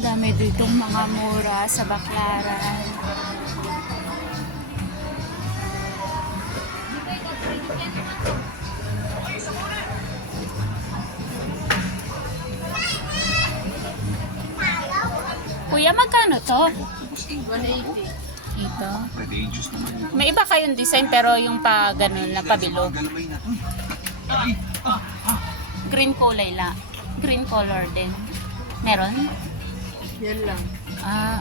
Ang dami ditong mga mura sa Baclaran. Kuya, magkano to? 180. Ito. May iba kayong design pero yung pa ganun na pabilog. Green kulay la. Green color din. Meron? Yan lang. Ah.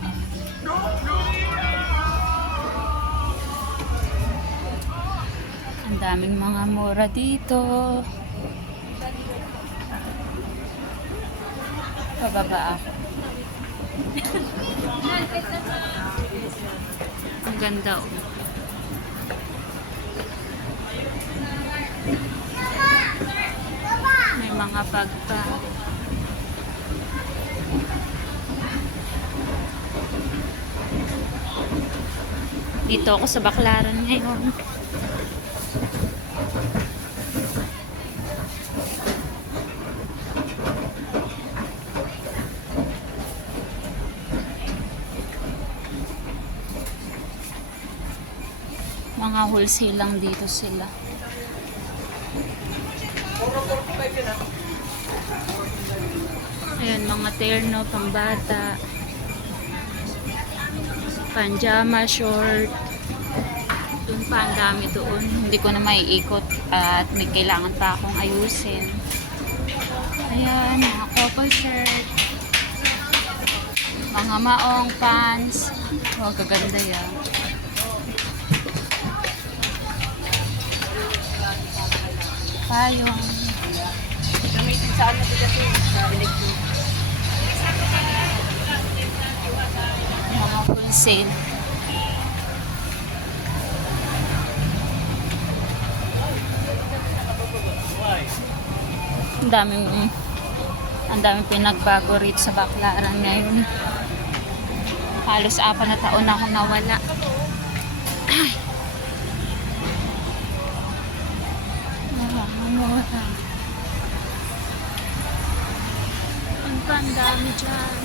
Ang daming mga mura dito. Pababa ako. Ang ganda oh. May mga bag pa. Dito ako sa Baclaran ngayon. Mga wholesale lang dito sila. Ayan, mga terno, pambata. Panjama, short. Doon pa, ang dami doon. Hindi ko na maiikot at may kailangan pa akong ayusin. Ayan, mga couple shirt. Mga maong pants. Oh, gaganda yan. Payong. Gamitin sa ano din kasi sa electric. Mga full sale. Ang daming pinagbago rito sa Baclaran ngayon. Halos 4 na taon na akong nawala. Ay. Mura. Ang dami dyan.